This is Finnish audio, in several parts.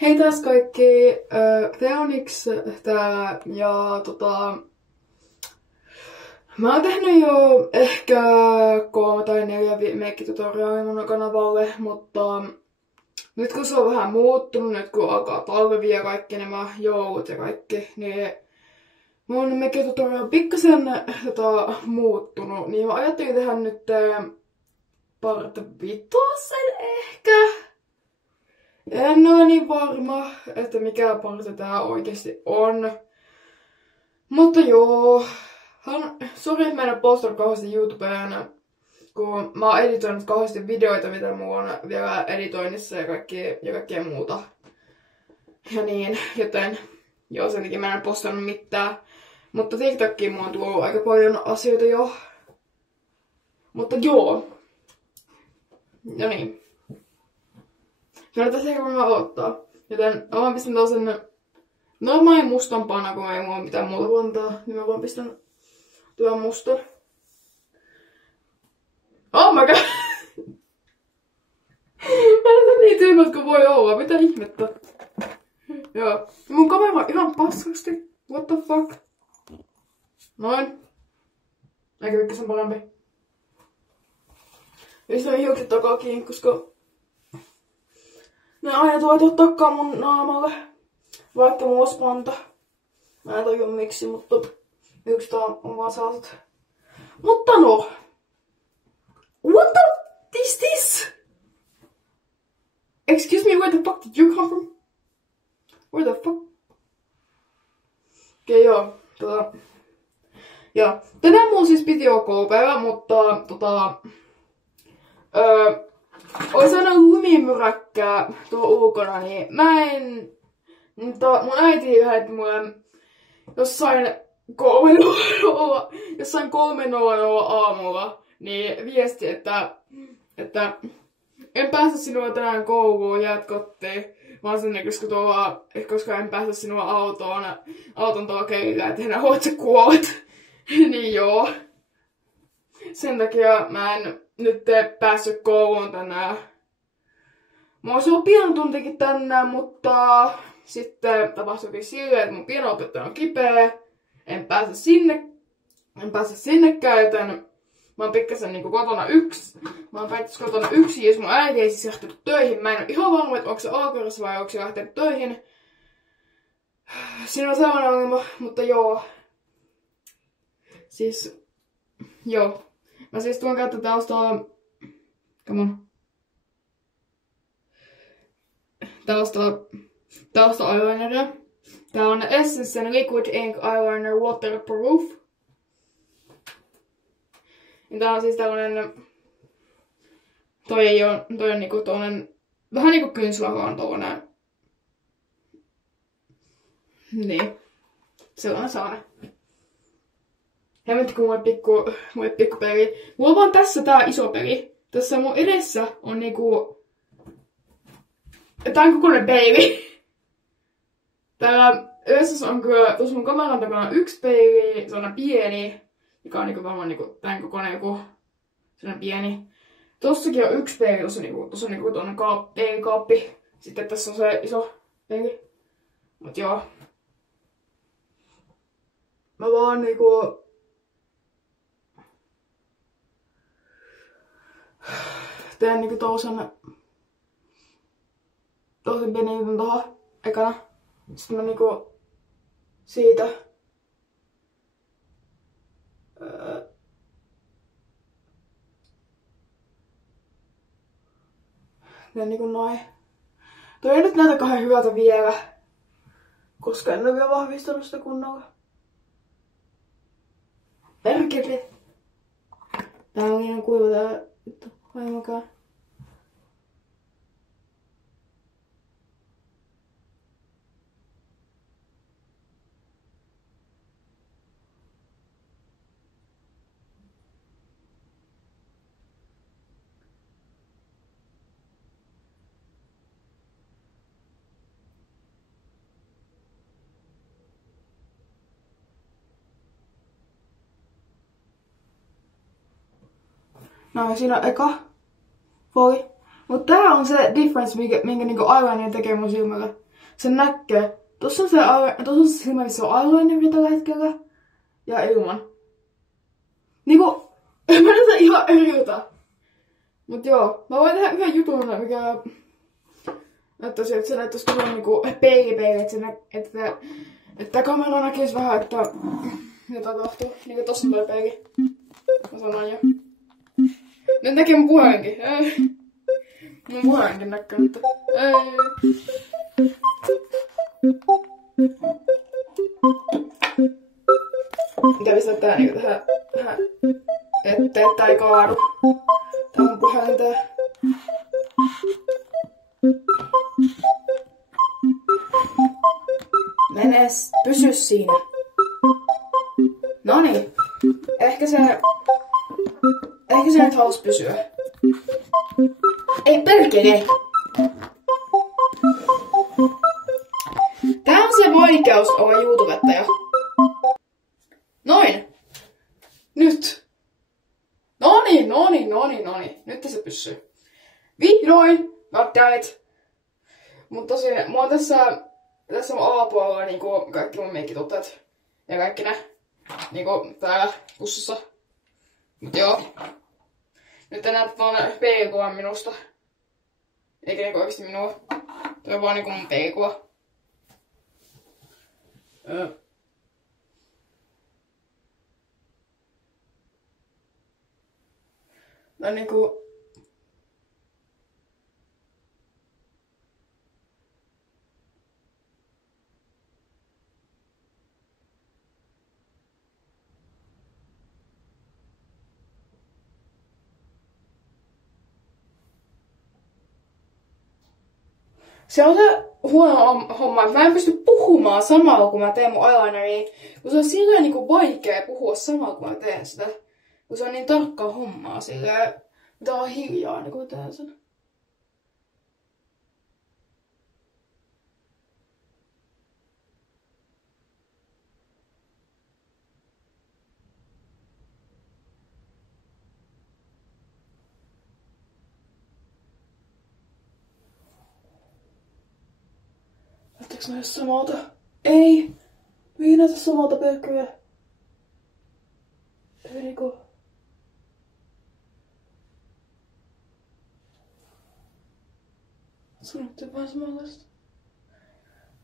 Hei taas kaikki, Feonix täällä ja mä oon tehnyt jo ehkä 3 tai 4 meikkitutoriaalia mun kanavalle, mutta nyt kun se on vähän muuttunut, nyt kun alkaa talvi ja kaikki nämä joulut ja kaikki, niin mun meikkitutoriaali on pikkasen muuttunut, niin mä ajattelin tehdä nyt part 5 ehkä. En ole niin varma, että mikä parta tää oikeesti on. Mutta joo. Sori, että mä en oo postannut kauheasti YouTubeen, kun mä oon editoinut kauheasti videoita, mitä mulla on vielä editoinnissa ja kaikkea muuta. Ja niin, joten joo, sen takia mä en oo postannut mitään. Mutta TikTokiin mulla on tullut aika paljon asioita jo. Mutta joo. No niin. No tässä ehkä mä odottaa. Joten mä vaan pistän tällaisen normaalin mustan panan, kun ei mulla mitään muuta vantaa. Niin mä vaan pistän tuon mustan. Oh my god! Mä olen niin tyhmät kuin voi olla. Mitä ihmettä? Joo. Mun kamera on ihan paskasti. What the fuck? Noin. Eikä pikkasen parempi. Pistän hiukset takaakin, koska ne aina tuotiin takkaa mun naamalle, vaikka mulla olisi monta. Mä en tajua miksi, mutta yksi on vaan saatut. Mutta no. What the is this? Excuse me, where the fuck did you come from? Where the fuck? Okei, joo. Ja tänään mulla siis piti OK-päivä, mutta ois aina lumimyräkkää tuolla ulkona, niin mä en... Mutta mun äiti lähetti mulle jossain 3:00 aamulla niin viesti, että en päästä sinua tänään kouluun, jäät kotiin. Vaan sinne, koska en päästä sinua auton tuolla keillä, että enää huolet sä kuolet. Niin joo. Sen takia mä en nyt päässyt kouluun tänään. Mä oon ollut pienotuntikin tänään, mutta sitten tapahtuikin silleen, että mun pienopettaja on kipeä. En pääse sinnekään, joten mä oon pikkasen niinku kotona yksin. Jos mun äiti ei siis lähtenyt töihin. Mä en oo ihan varma, että onko se A-kerrassa vai onko se lähtenyt töihin. Siinä on sellainen ongelma, mutta joo. Siis, joo. Mä siis tuon käyttää tällaista... Come on. Tällaista eyelineria. Tää on Essencen Liquid Ink Eyeliner Waterproof. Ja tää on siis tällainen... Toi on niinku tollanen... Vähän niinku kynsilahvaan tollanen. Niin. Sellainen saane. Hemmetti kun mulle pikku peli. Mulla on vaan tässä tää iso peli. Tässä mun edessä on niinku... Tää on kokoinen peili. Täällä edessä on kyllä, tuossa mun kameran takana yksi peili, se on pieni. Joka on niinku varmaan niinku tän kokoinen joku. Se on pieni. Tossakin on yksi peili, tossa on niinku tuonne peilikaappi. Sitten tässä on se iso peili. Mut joo. Mä vaan niinku... Teen niinku tollasen pienen jutun tohon ekana. Sitten mä niinku siitä teen niinku noin. Toi ei nyt näytä kauhean hyvältä vielä, koska en ole vielä vahvistanut sitä kunnolla. Perkele! Tää on ihan kuiva tää juttu. Aimakaan. No siinä on eka. Voi. Mut tää on se difference, minkä niinku eyeliner tekee mun silmällä. Sen näkee. Tuossa on se silmä, missä on eyelineri tällä hetkellä. Ja ilman. Niinku, mä näytän ihan eriltä. Mut joo, mä voin tehdä yhden jutun, mikä näyttää siltä, että se näyttäisi tosiaan niinku peili, että kamera näkisi vähän, että mitä tapahtuu. Niinku tossa on toi peili. Mä sanoin jo. Nyt näkee mun puhelinkin. Mun puhelinkin näkyy nyt. Mitä pistää tää niinku tähän, ettei tää ei kaadu. Tää mun puhelin tää. Mene, pysy siinä. Noniin. Ehkä se nyt halus pysyä. Ei perkele! Tää on se vaikeus olla YouTubettaja. Noin. Nyt. Noniin. Nyt se pysyy. Vihdoin. Goddammit. Mutta tosiaan, mulla on tässä mun alapuolella niinku kaikki mun meikkituotteet. Ja kaikki nää. Niinku täällä pussissa. Mut joo. Nyt te näette tuonne peilikuvan minusta. Eikä niinku oikeesti minua. Toi on vaan niinku mun peilikuva. Tää on niinku... Se on se huono homma, että mä en pysty puhumaan samalla kun mä teen mun eyelineria, kun se on silleen niinku vaikea puhua samalla kun mä teen sitä. Kun se on niin tarkkaa hommaa silleen, mitä on hiljaa niin kun teen sen. Näyttääks näytä samalta? Ei! Ei näytä samalta pelkkyä. Ei niinku... Se näyttää vähän samanlaista.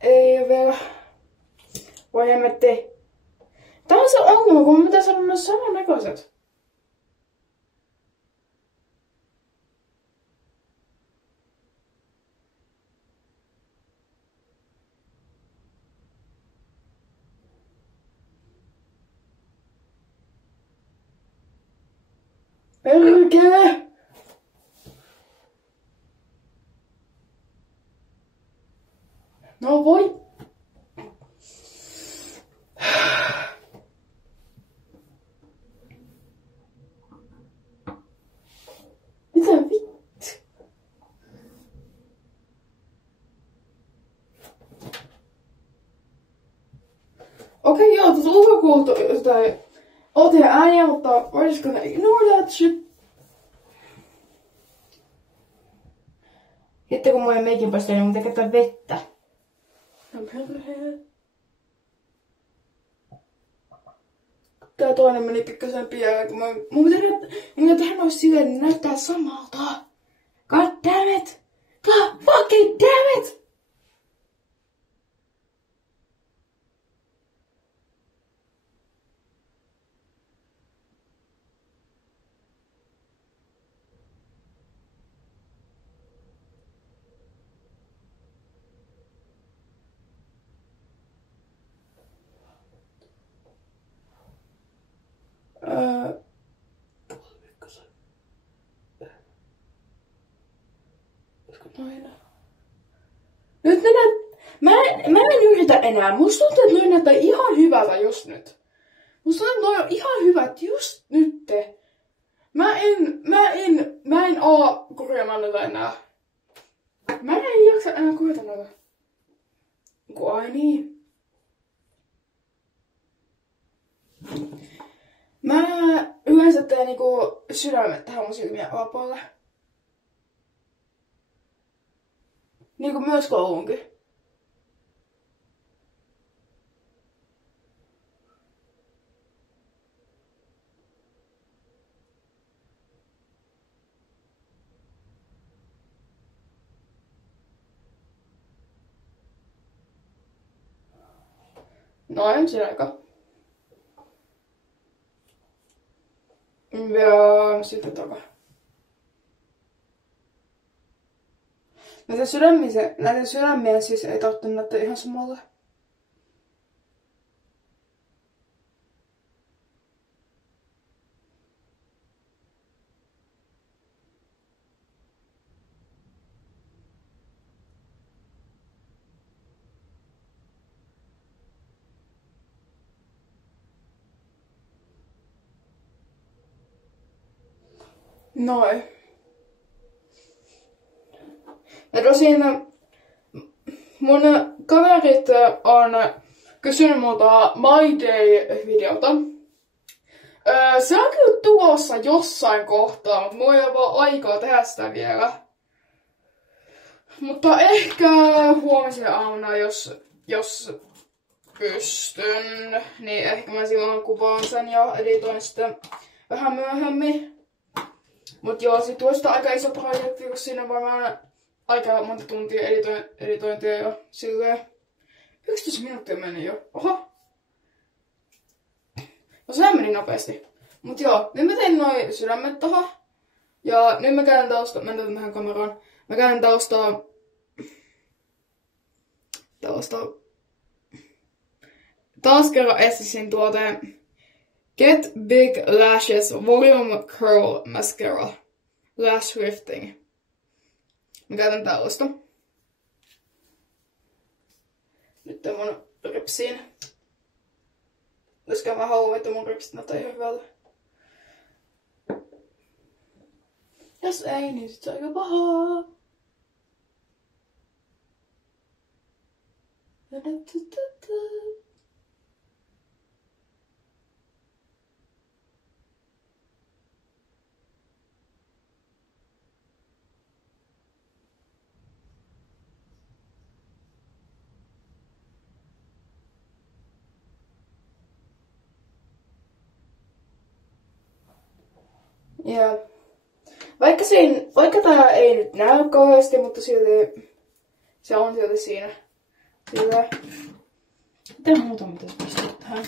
Ei oo vielä. Voi hemmetti. Tää on se ongelma, kun mun pitää saada ne samannäköiset. Perkele! No voi! Mitä vittu? Okei, joo, tuossa ulkokuulta jotain ootin ääniä, mutta we're just gonna ignore that shit. Sitten kun mulla ei meikin pasteja, niin mun pitää käyttää vettä. Tää toinen meni pikkasen pieleen, kun mun pitää tehdä nois silleen, niin näyttää samalta. God damn it! God fucking damn it! Nyt mä en yritä enää. Musta tuntuu, että noi näyttää ihan hyvältä just nyt. Musta tuntuu, että noi on ihan hyvät just nyt. Mä en oo korjaamalla enää. Mä en jaksa enää korjata näitä. Ai niin. Mä yleensä teen niinku sydämet tähän mun silmien alapuolelle. Niinku myös koulunkin. Noin, siinä aika. Ja sitten takaa. Näiden sydämien siis ei tarvitse näyttää ihan samalla. Noin. Ja tosiaan mun kaverit on kysynyt multa My Day-videota. Se on kyllä tulossa jossain kohtaa, mutta mulla ei ole vaan aikaa tehdä sitä vielä. Mutta ehkä huomisen aamuna, jos pystyn, niin ehkä mä silloin kuvaan sen ja editoin sitten vähän myöhemmin. Mut joo, sit tuosta aika iso projekti, kun siinä on varmaan aika monta tuntia editointia jo silleen. 11 minuuttia meni jo. Oho. No se meni nopeasti. Mut joo, nyt mä tein noin sydämet tohon. Ja nyt mä käyn taustaa, mä en tähän kameraan. Mä käyn taustaa taas kerran Essencein tuoteen Get Big Lashes Volume Curl Mascara. Lash Lifting. Mä käytän tällaista. Nyt mun ripsiin. Koska mä haluan, että mun ripsit näyttää ihan hyvältä. Jos ei, niin sit se on aika pahaa. Ja vaikka tää ei nyt näy kauheasti, mutta silti se on silti siinä. Sillä mitä muuta pitäis pistää tähän?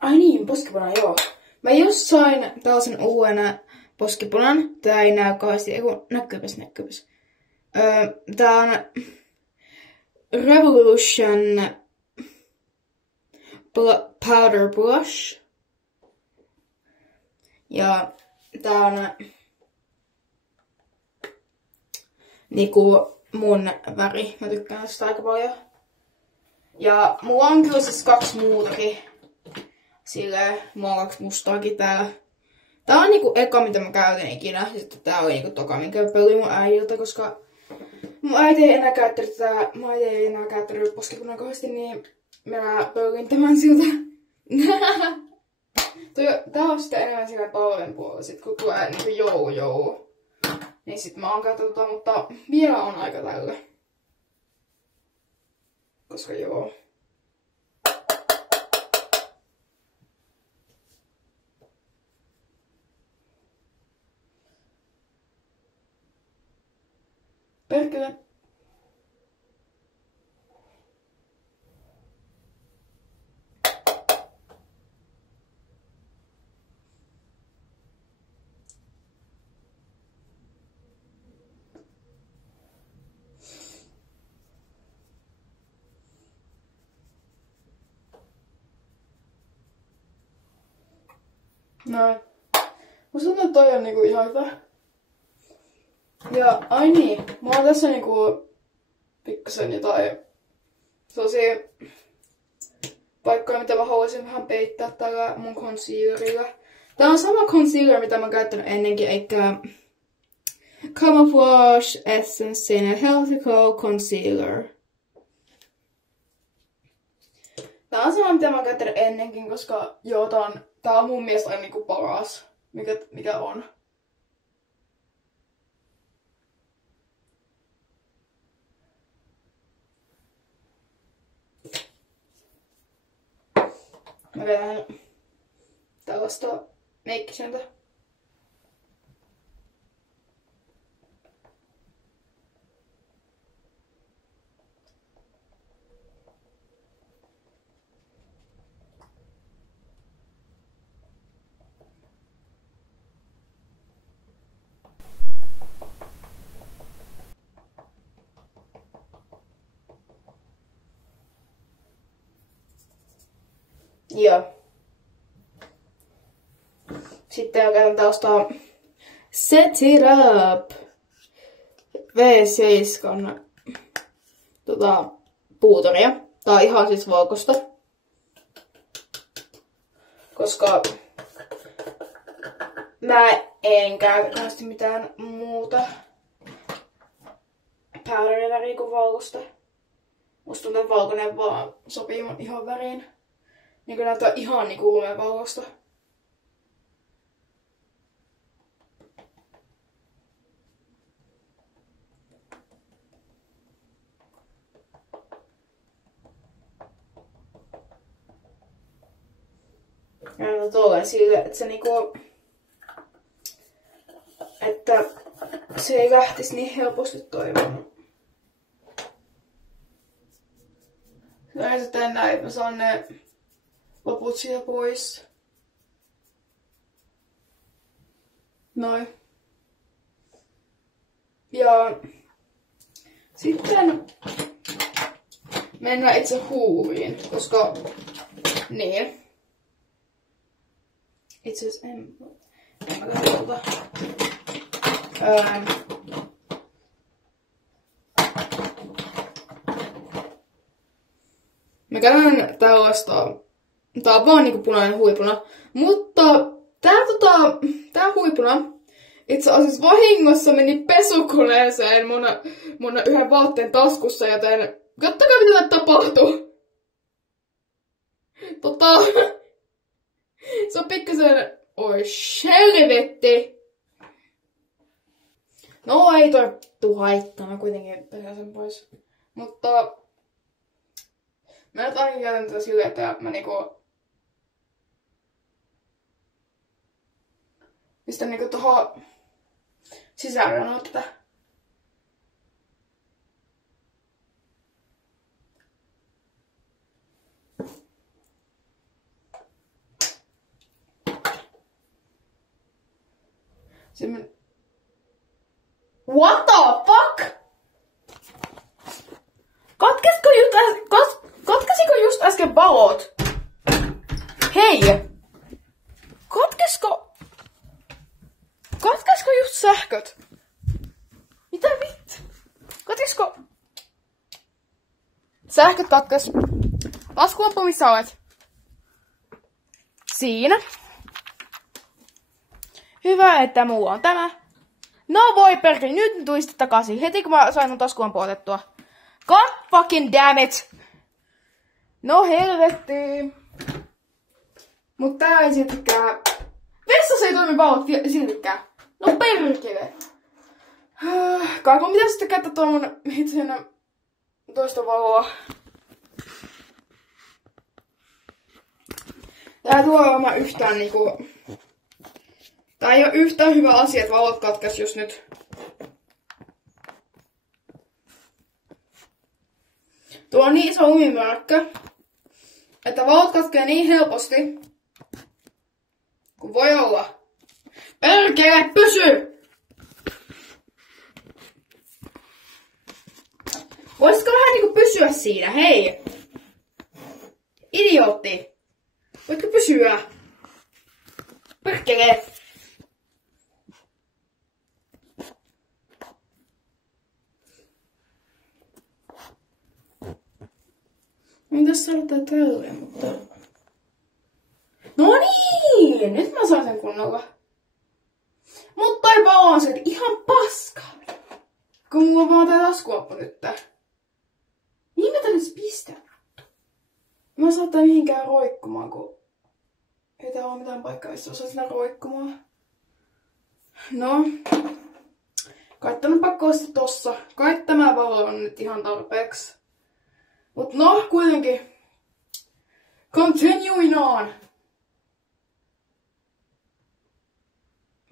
Ai niin, poskipunan, joo. Mä just sain tällaisen uuden poskipunan. Tää ei näy kauheasti, näkyväs. Tää on Revolution Powder Blush. Ja tää on niinku mun väri. Mä tykkään sitä aika paljon. Ja mulla on kyllä siis 2 muutakin. Silleen, mulla on 2 mustaakin täällä. Tää on niinku eka, mitä mä käytän ikinä. Sitten tää oli niinku toka, minkä pöli mun äidiltä, koska mun äiti ei enää käyttänyt poskipunaa kauheasti, niin mä pöllin tämän siltä. Tää on sitten enemmän sillä talven puolella, sit kun tulee niinku joulu. Niin sit mä oon käyttänyt mutta vielä on aika tällä. Koska joo. Perkele. Noin. Musta tuntuu, että toi on niinku ihan hyvä. Ja ai niin, mulla on tässä niinku pikkasen jotain sellaisia paikkoja, mitä mä haluaisin vähän peittää tällä mun concealerilla. Tää on sama concealer, mitä mä oon käyttänyt ennenkin, eikä Camouflage Essence Healthy Glow Concealer. Tää on sama, mitä mä oon käyttänyt ennenkin, koska joo, tää on mun mielestä aina niinku paras, mikä on. Mä käytän tällaista meikkisöntä. Joo. Sitten mä käytän tällaista Set It Up V7 puutoria. Tää on ihan siis valkoista. Koska mä en käytä mitään muuta powderiväriä kuin valkoista. Musta tuntuu, että valkoinen vaan sopii mun ihon väriin. Niin kuin näyttää ihan niinku lumevalkoista. Ja tolleen sille, että se niinku... Että se ei lähtisi niin helposti toimimaan. Ja sitten näin, mä saan ne loput siitä pois. Noin. Ja sitten mennään itse huuviin, koska niin. Itse asiassa en mä katsotaan. Mä käyn tällaista. Tää on vaan niinku punainen huipuna. Mutta tää huipuna itse asiassa vahingossa meni pesukoneeseen mun yhden vaatteen taskussa, joten kattokaa mitä tää tapahtuu. Se on pikkasen... Oi helvetti! No ei toi tuu haittaa, mä kuitenkin pesän sen pois. Mutta... Mä nyt ainakin käytän tätä silleen, että mä niinku... Pistän niinku tohon sisäänranoon tätä. What the fuck? Katkesiko just äsken valot? Hei! Katkesko just sähköt? Mitä vittu? Katkesko? Sähköt katkes. Laskulampu, missä olet? Siinä. Hyvä, että mulla on tämä. No voi perkele, nyt tuli sitten takaisin. Heti kun mä sain mun taskulampua otettua. God fucking damn it! No helvetti. Mut tää ei siltikään... Vessassa ei toimi valot siltikään. No perkele. Kai mun pitäis sitten käyttää tuolla mun itsenä toista valoa. Tää tuo olemaan yhtään niinku... Tää ei oo yhtään hyvä asia, että valot katkes just nyt. Tuo on niin iso lumimörkkö, että valot katkee niin helposti, kuin voi olla. Perkele, pysy! Voisitko vähän niinku pysyä siinä, hei? Idiootti! Voitko pysyä? Perkele! Mitäs sä aloittaa tälleen, mutta... No niin! Nyt mä saan sen kunnolla. Mutta toi valo on se ihan paska. Kun mulla on vaan tää taskuappu nyt. Niin mä tänne pistän. Mä en saa tää mihinkään roikkumaan, kun... Ei tää oo mitään paikkaa, missä osaa sinä roikkumaan. No. Kai tän on pakko olla tossa. Kai tämä valo on nyt ihan tarpeeksi. Mut no, kuitenkin. Continuing on.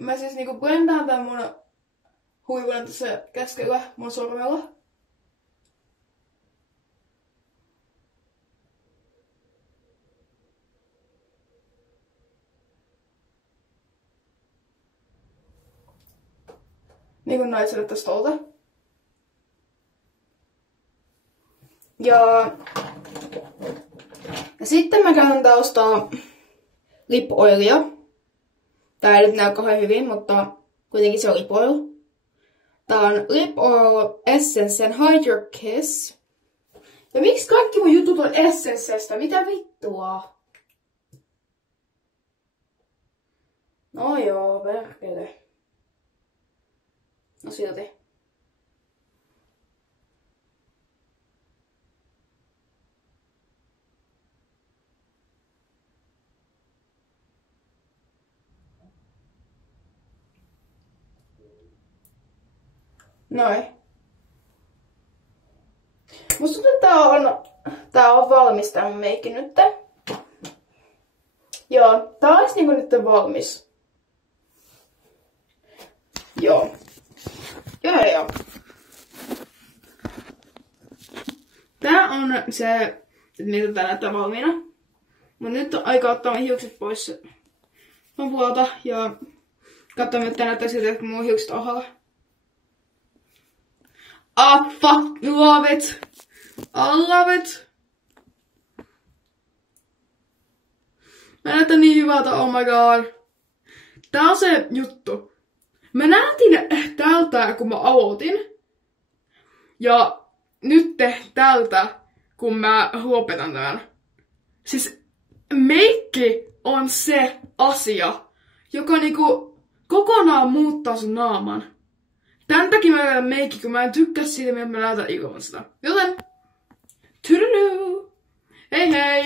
mä siis niinku blendaan tän mun huivulen tässä keskellä mun sormella. Niin kuin naiselle tästä tolta. Ja sitten mä käyn taustaa lip oilia. Tää ei nyt näy kauhean hyvin, mutta kuitenkin se on lip oil. Tää on Lip Oil Essence'n Hide Your Kiss. Ja miksi kaikki mun jutut on Essencestä? Mitä vittua? No joo, perkele. No silti. Noin. Musta tuntuu, että tää on valmis tää meikki nyt. Joo, tää olisi niinku nyt valmis. Joo. Joo. Tää on se, miltä tää näyttää valmiina. Mut nyt on aika ottaa mun hiukset pois mun puolta ja katsoa, että tää näyttää siltä, että mun hiukset on alhaalla. Ah, fuck, love it. I love it. Mä näytän niin hyvältä, oh my god. Tää on se juttu. Mä näytin tältä, kun mä aloitin. Ja nyt tältä, kun mä lopetan tämän. Siis meikki on se asia, joka niinku kokonaan muuttaa sun naaman. Tän takia mä näytän meikki, kun mä en tykkää siitä, mitä mä näytän ilman sitä. Joten, tuduluu! Hei hei!